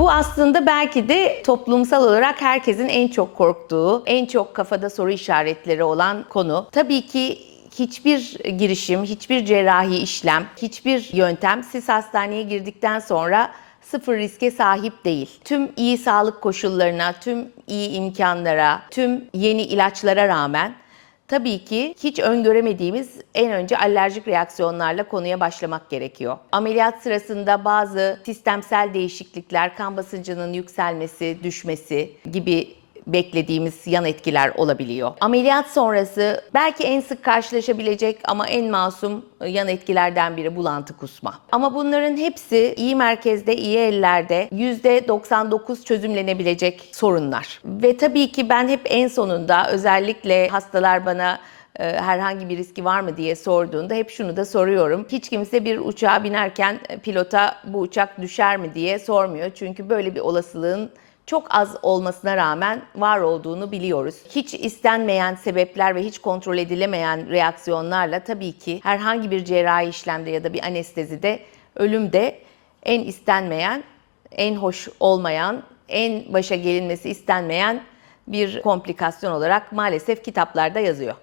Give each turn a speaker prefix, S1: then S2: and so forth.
S1: Bu aslında belki de toplumsal olarak herkesin en çok korktuğu, en çok kafada soru işaretleri olan konu. Tabii ki hiçbir girişim, hiçbir cerrahi işlem, hiçbir yöntem siz hastaneye girdikten sonra sıfır riske sahip değil. Tüm iyi sağlık koşullarına, tüm iyi imkanlara, tüm yeni ilaçlara rağmen Tabii ki hiç öngöremediğimiz en önce alerjik reaksiyonlarla konuya başlamak gerekiyor. Ameliyat sırasında bazı sistemsel değişiklikler, kan basıncının yükselmesi, düşmesi gibi beklediğimiz yan etkiler olabiliyor. Ameliyat sonrası belki en sık karşılaşabilecek ama en masum yan etkilerden biri bulantı kusma. Ama bunların hepsi iyi merkezde, iyi ellerde %99 çözümlenebilecek sorunlar. Ve tabii ki ben hep en sonunda özellikle hastalar bana e, herhangi bir riski var mı diye sorduğunda hep şunu da soruyorum. Hiç kimse bir uçağa binerken e, pilota bu uçak düşer mi diye sormuyor. Çünkü böyle bir olasılığın çok az olmasına rağmen var olduğunu biliyoruz. Hiç istenmeyen sebepler ve hiç kontrol edilemeyen reaksiyonlarla tabii ki herhangi bir cerrahi işlemde ya da bir anestezide ölüm de en istenmeyen, en hoş olmayan, en başa gelinmesi istenmeyen bir komplikasyon olarak maalesef kitaplarda yazıyor.